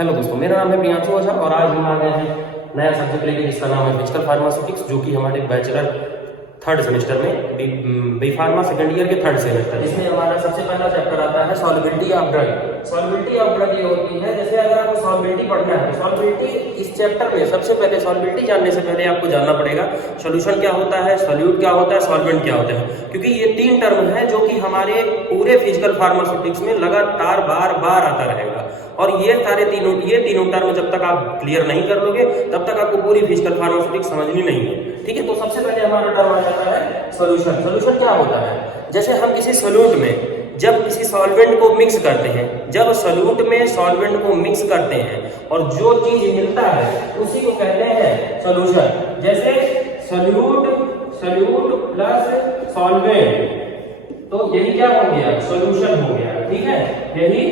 Hello दोस्तों, मेरा नाम है प्रियांशु ओझा और आज हम आ गए हैं नया सब्जेक्ट लेके जिसका नाम है फिजिकल फार्मास्यूटिक्स, जो कि हमारे बैचलर थर्ड सेमेस्टर में बी फार्मा सेकंड ईयर के थर्ड सेमेस्टर, इसमें हमारा सबसे पहला चैप्टर आता है solubility of drug. Solubility of drug ये होती है, जैसे अगर आपको सॉल्युबिलिटी पढ़ना है, सॉल्युबिलिटी इस चैप्टर में सबसे पहले सॉल्युबिलिटी जानने से पहले आपको जानना पड़ेगा सॉल्यूशन क्या होता है, सॉल्यूट क्या होता है, सॉल्वेंट क्या होता है, क्योंकि ये तीन टर्म है जो कि हमारे पूरे फिजिकल फार्मास्यूटिक्स में लगातार बार बार आता रहेगा। और ये तीनों टर्म जब तक आप क्लियर नहीं कर लोगे तब तक आपको पूरी फिजिकल फार्मास्यूटिक्स समझनी नहीं है। ठीक है, तो सबसे पहले हमारा टर्म आ जाता है सॉल्यूशन। सॉल्यूशन क्या होता है? जैसे हम किसी सॉल्यूट में जब किसी सॉल्वेंट को मिक्स करते हैं, जब सॉल्यूट में सॉल्वेंट को मिक्स करते हैं और जो चीज मिलता है उसी को कहते हैं सॉल्यूशन। जैसे सॉल्यूट प्लस सॉल्वेंट, तो यही क्या हो गया? सॉल्यूशन हो गया। ठीक है, यही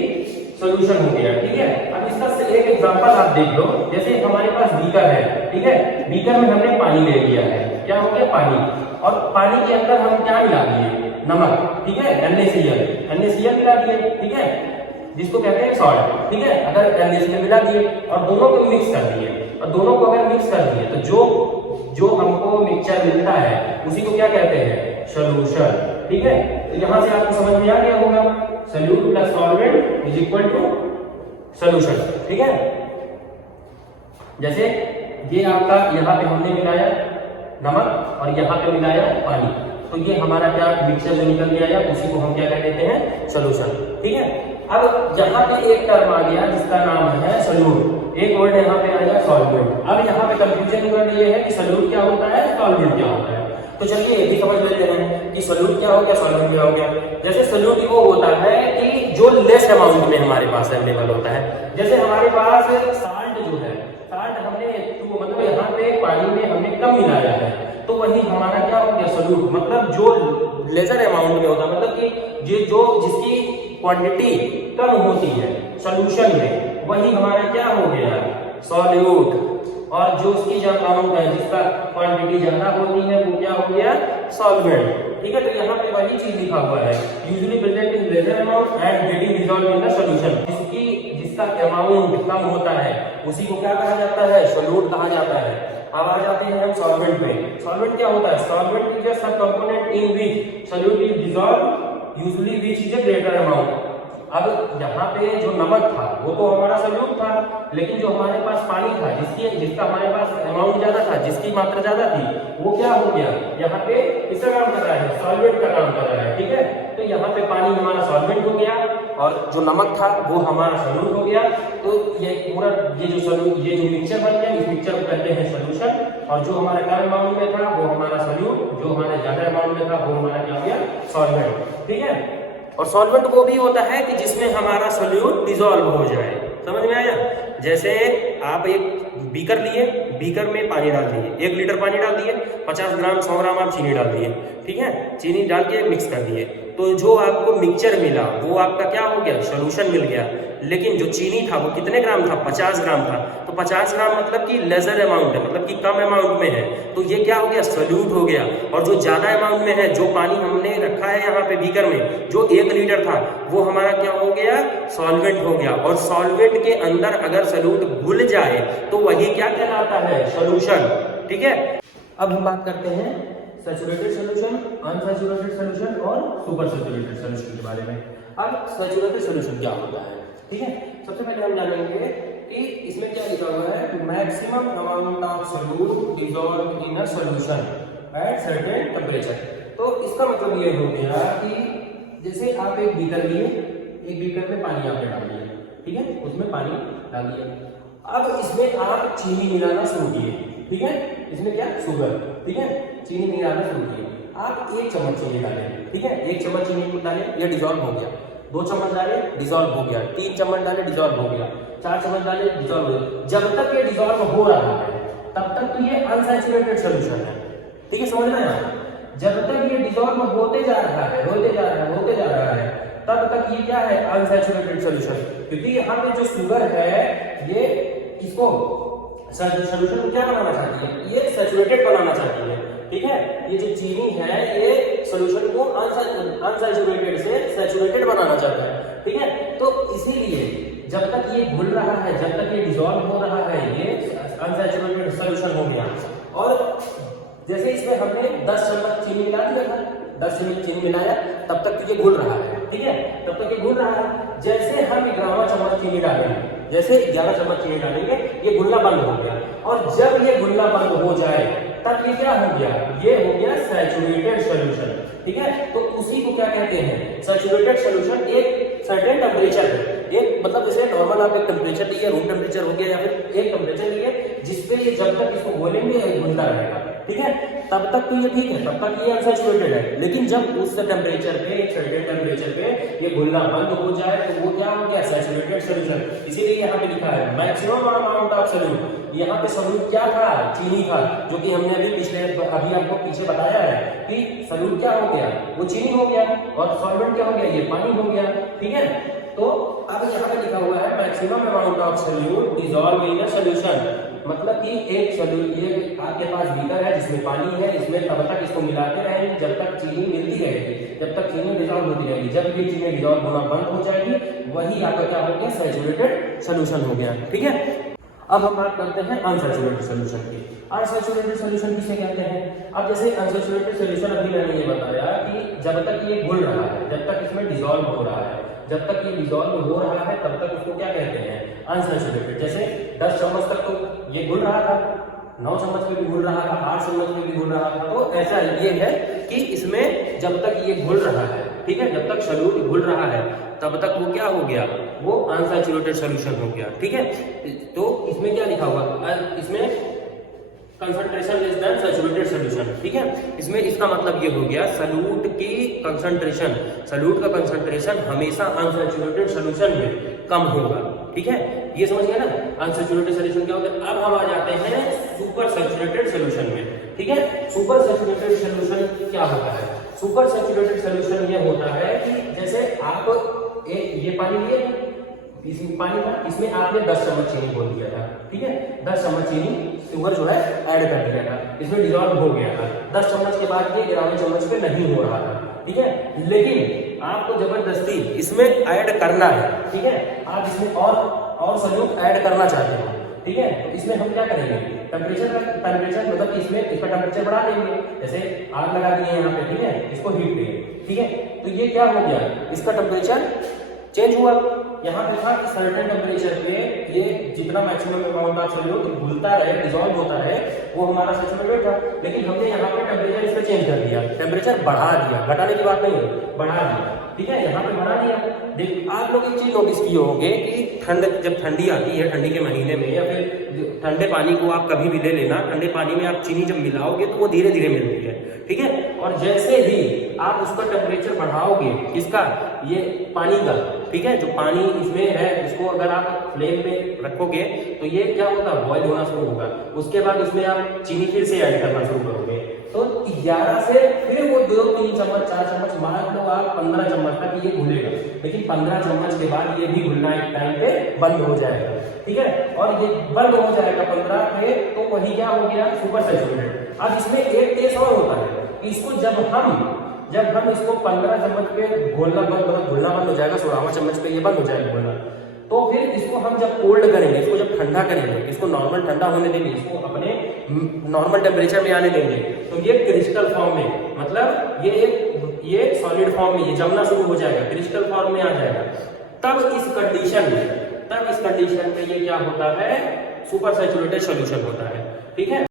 सॉल्यूशन हो गया। ठीक है, अब इसका एक एग्जांपल आप देख लो। जैसे हमारे पास बीकर है, ठीक है, बीकर में हमने पानी ले लिया है, क्या हो गया? पानी। और पानी के अंदर हम क्या मिला दिए? नमक। ठीक है, NaCl मिला दिए। ठीक है, जिसको कहते हैं सॉल्ट। ठीक है, अगर NaCl मिला दिए और दोनों को मिक्स कर दिए, और दोनों को अगर मिक्स कर दिए तो जो हमको मिक्सचर मिलता है उसी को क्या कहते हैं? सॉल्यूशन। ठीक है, तो यहां से आपको समझ में आ गया होगा solute plus solvent is equal to solution. ठीक है, जैसे ये आपका यहाँ पे हमने मिलाया नमक और यहाँ पे मिलाया पानी, तो ये हमारा क्या मिक्सचर जो निकल के आया उसी को हम क्या कह देते हैं? सॉल्यूशन। ठीक है, अब यहाँ पे एक टर्म आ गया जिसका नाम है सॉल्यूट, एक वर्ड यहाँ पे आया सॉल्वेंट। अब यहाँ पे कंफ्यूजन कर ये है कि सॉल्यूट क्या होता है, सॉल्वेंट क्या होता है। तो चलिए ये भी समझ लेते हैं कि सॉल्यूट क्या हो गया, सॉल्वेंट क्या हो गया। जैसे सॉल्यूट वो होता है कि जो लेस अमाउंट में हमारे पास अवेलेबल होता है। जैसे हमारे पास साल्ट जो है, साल्ट हमने मतलब यहाँ पे पानी में हमने कम मिलाया है, तो वही हमारा क्या हो गया? सॉल्यूट। मतलब जो लेजर अमाउंट में होता है, मतलब कि जिसकी क्वांटिटी कम होती है सॉल्यूशन में, वही हमारा क्या हो गया? सॉल्यूट। और जो उसकी जो अमाउंट है, जिसका क्वांटिटी ज्यादा होती है, वो क्या हो गया? सॉल्वेंट। ठीक है, तो यहाँ पे वही चीज लिखा हुआ है, usually present in lesser amount and getting dissolved in the solution. जिसका अमाउंट कम होता है उसी को क्या कहा जाता है? सॉल्यूट कहा जाता है। अब आ जाते हैं हम सॉल्वेंट में। सॉल्वेंट क्या होता है? सॉल्वेंट इज अ सब component in which solute is dissolved usually which is a greater amount. अब यहाँ पे जो नमक था वो तो हमारा सॉल्यूट था, लेकिन जो हमारे पास पानी था जिसका हमारे पास अमाउंट ज्यादा था, जिसकी मात्रा ज्यादा थी, वो क्या हो गया? यहाँ पे किसका काम कर रहा है? सॉल्वेंट का काम कर रहा है। ठीक है, तो यहाँ पे पानी हमारा सॉल्वेंट हो गया और जो नमक था वो हमारा सॉल्यूट हो गया। तो ये पूरा ये जो मिक्सचर बन गया, इस मिक्सचर को कहते हैं सॉल्यूशन। और जो हमारा कम अमाउंट में था वो हमारा सॉल्यूट, जो हमारे ज्यादा अमाउंट में था वो हमारा क्या हो गया? सॉल्वेंट। ठीक है, और सॉल्वेंट वो भी होता है कि जिसमें हमारा सॉल्यूट डिसॉल्व हो जाए। समझ में आया? जैसे आप एक बीकर लिए, बीकर में पानी डाल दिए, 1 लीटर पानी डाल दिए, 50 ग्राम 100 ग्राम आप चीनी डाल दिए। ठीक है, चीनी डाल के मिक्स कर दिए, तो जो आपको मिक्सचर मिला वो आपका क्या हो गया? सॉल्यूशन मिल गया। लेकिन जो चीनी था वो कितने ग्राम था? 50 ग्राम था। तो 50 ग्राम मतलब कि लेजर अमाउंट है, मतलब कि कम अमाउंट में है, तो ये क्या हो गया? सॉल्यूट हो गया। और जो ज्यादा अमाउंट में है, जो पानी हमने रखा है यहाँ पे बीकर में, जो 1 लीटर था, वो हमारा क्या हो गया? सॉल्वेंट हो गया। और सॉल्वेंट के अंदर अगर सॉल्यूट घुल जाए तो वही क्या कहलाता है? सॉल्यूशन। ठीक है, अब हम बात करते हैं सैचुरेटेड सॉल्यूशन, अनसैचुरेटेड सॉल्यूशन और सुपर सैचुरेटेड सॉल्यूशन के बारे में। अब सैचुरेटेड सॉल्यूशन क्या होता है? ठीक है, सबसे पहले हम जानेंगे कि इसमें क्या लिखा हुआ है? Maximum amount of solute dissolved in a solution at certain temperature. तो इसका मतलब ये हो गया कि जैसे आप एक बीकर लिए, एक बीकर में पानी आपने डाल दिया, ठीक है, उसमें पानी डाल दिया। अब इसमें आप चीनी मिलाना शुरू किए। ठीक है, इसमें क्या? शुगर। ठीक है, चीनी मिलाना शुरू किए। आप 1 चम्मच चीनी डालें। ठीक है, 1 चम्मच चीनी को डालें, ये डिसॉल्व हो गया। 2 चम्मच डाले, डिसॉल्व हो गया। 3 चम्मच डाले, डिसॉल्व हो गया। 4 चम्मच डाले, डिसॉल्व हो गया। जब तक ये डिसॉल्व हो रहा है तब तक तो ये अनसैचुरेटेड सॉल्यूशन है। ठीक है, समझ में आया? जब तक ये डिसॉल्व होते जा रहा है, तब तक ये क्या है? Unsaturated solution. क्योंकि यहाँ पे जो शुगर है ये इसको सॉल्यूशन को क्या बनाना चाहती है? ये सैचुरेटेड बनाना चाहती है। ठीक है, ये जो चीनी है ये सॉल्यूशन को अनसैचुरेटेड से सैचुरेटेड बनाना चाहता है। ठीक है, तो इसीलिए जब तक ये घुल रहा है, जब तक ये डिसॉल्व हो रहा है, ये अनसैचुरेटेड सॉल्यूशन हो गया। और जैसे इसमें हमने 10 चम्मच चीनी मिला दिया था, 10 चम्मच चीनी मिलाया, तब तक ये घुल रहा है, ठीक है, तब तक ये घुल रहा है। जैसे हम 11वां चम्मच चीनी डालेंगे, जैसे 11 चम्मच चीनी डालेंगे, ये घुलना बंद हो गया। और जब ये घुलना बंद हो जाए तब ये क्या हो गया, ये हो गया सैचुरेटेड सॉल्यूशन, ठीक है। तो उसी को क्या कहते हैं, सैचुरेटेड सॉल्यूशन। एक सर्टेन टेम्परेचर है, एक मतलब जैसे नॉर्मल आप एक टेम्परेचर लिए, रूम टेम्परेचर हो गया, या फिर एक टेम्परेचर लिए जिसपे ये जब तक इसको घोलेंगे घुलता रहेगा, ठीक है, तब तक तो ये ठीक है, तब तक ये अनसैचुरेटेड है। लेकिन जब उस टेम्परेचर पे, एक सर्टेन टेम्परेचर पे ये घुलना बंद हो जाए तो वो क्या हो गया, सैचुरेटेड सॉल्यूशन। इसीलिए यहाँ पे लिखा है मैक्सिमम अमाउंट ऑफ सॉल्यूट। यहाँ पे सॉल्यूट क्या था, चीनी था, जो कि हमने अभी आपको पीछे बताया है कि सॉल्यूट क्या हो गया, वो चीनी हो गया, और सॉल्वेंट क्या हो गया, ये पानी हो गया, ठीक है। तो अब यहाँ पे लिखा हुआ है maximum amount of solute dissolve in a solution, मतलब कि एक सॉल्यूट, ये आपके पास बीकर है जिसमें पानी है, इसमें तब तक इसको मिलाते रहेंगे जब तक चीनी मिलती रहेगी, जब तक चीनी डिसॉल्व होती रहेगी। जब ये चीनी डिसॉल्व होना बंद हो जाएगी, वही आपका क्या हो गया, सैचुरेटेड सॉल्यूशन हो गया, ठीक है। अब हम बात करते हैं अनसैचुरेटेड सॉल्यूशन की। अनसैचुरेटेड सॉल्यूशन किसे कहते हैं? अब जैसे अनसैचुरेटेड सॉल्यूशन अभी मैंने ये बताया कि जब तक ये घुल रहा है, जब तक इसमें डिसॉल्व हो रहा है, जब तक ये डिसॉल्व हो रहा है तब तक उसको क्या कहते हैं, अनसैचुरेटेड। जैसे 10 चम्मच तक तो ये घुल रहा था, 9 चम्मच में भी घुल रहा था, 8 चम्मच में भी घुल रहा था। तो ऐसा ये है कि इसमें जब तक ये घुल रहा है, ठीक है, जब तक सॉल्यूट घुल रहा है तब तक वो क्या हो गया, वो अनसैचुरेटेड सॉल्यूशन हो गया, ठीक है। तो इसमें क्या लिखा हुआ, इसमें concentration less than saturated solution, ठीक है। इसमें इसका मतलब ये हो गया सॉल्यूट की कंसंट्रेशन, सॉल्यूट का कंसंट्रेशन हमेशा अनसैचुरेटेड सॉल्यूशन में कम होगा, ठीक है। ये समझ गया ना, अनसैचुरेटेड सॉल्यूशन क्या होता है। अब हम आ जाते हैं सुपर सैचुरेटेड सॉल्यूशन में, ठीक है। सुपर सैचुरेटेड सॉल्यूशन क्या होता है? सुपर सैचुरेटेड सॉल्यूशन ये होता है कि जैसे आप ये पानी लिए, इसमें पानी था, इसमें आपने 10 चम्मच चीनी घोल दिया था, ठीक है, 10 चम्मच चीनी शुगर जो है ऐड कर दिया था, इसमें डिसॉल्व हो गया था। 10 चम्मच के बाद ये 11वें चम्मच पे नहीं हो रहा था, ठीक है। लेकिन आपको जबरदस्ती इसमें ऐड करना है, ठीक है, आप इसमें और सॉल्यूट ऐड करना चाहते हो, ठीक है। तो इसमें हम क्या करेंगे, टेम्परेचर मतलब इसमें इसका टेम्परेचर बढ़ा देंगे। जैसे आग लगा दिए यहाँ पे, ठीक है, इसको हीट पे, ठीक है। तो ये क्या हो गया, इसका टेम्परेचर चेंज हुआ। यहाँ पे था कि सर्टेन टेम्परेचर पे ये जितना मैक्सिमम अमाउंट ऑफ सॉल्यूट घुलता है, डिसॉल्व होता है, वो हमारा सैचुरेटेड था। लेकिन हमने यहाँ पे टेम्परेचर इसका चेंज कर दिया, टेम्परेचर बढ़ा दिया, घटाने की बात नहीं है, बढ़ा दिया, ठीक है, यहाँ पे बढ़ा दिया। देख आप लोग एक चीज नोटिस किए होंगे कि जब ठंडी आती है, ठंडी के महीने में, या फिर ठंडे पानी को आप कभी भी ले लेना, ठंडे पानी में आप चीनी जब मिलाओगे तो वो धीरे धीरे मिलती है, ठीक है। और जैसे ही आप उसका टेम्परेचर बढ़ाओगे, किसका, ये पानी का, ठीक है, जो पानी इसमें है इसको अगर आप फ्लेम पे रखोगे तो ये क्या होगा, बॉयल होना शुरू होगा। उसके बाद उसमें आप चीनी फिर से ऐड करना शुरू करोगे, तो 11 से फिर वो 2-3 चम्मच 4 चम्मच, मान लो आप 15 चम्मच तक ये घुलेगा। लेकिन 15 चम्मच के बाद ये भी घुलना एक टाइम पे बंद हो जाएगा, ठीक है। और ये बंद हो जाएगा 15 पे, तो वही क्या हो गया, सुपर सैचुरेटेड। अब इसमें एक केस और होता है कि इसको जब हम इसको 15 चम्मच पे घोलना घुलना बंद हो जाएगा, 16वां चम्मच पे ये बंद हो जाएगा घोलना, तो फिर इसको हम जब कोल्ड करेंगे, इसको जब ठंडा करेंगे, इसको नॉर्मल ठंडा होने देंगे, इसको अपने नॉर्मल टेम्परेचर में आने देंगे, तो ये क्रिस्टल फॉर्म में, मतलब ये सॉलिड फॉर्म में ये जमना शुरू हो जाएगा, क्रिस्टल फॉर्म में आ जाएगा। तब इस कंडीशन में ये क्या होता है, सुपर सैचुरेटेड सॉल्यूशन होता है, ठीक है।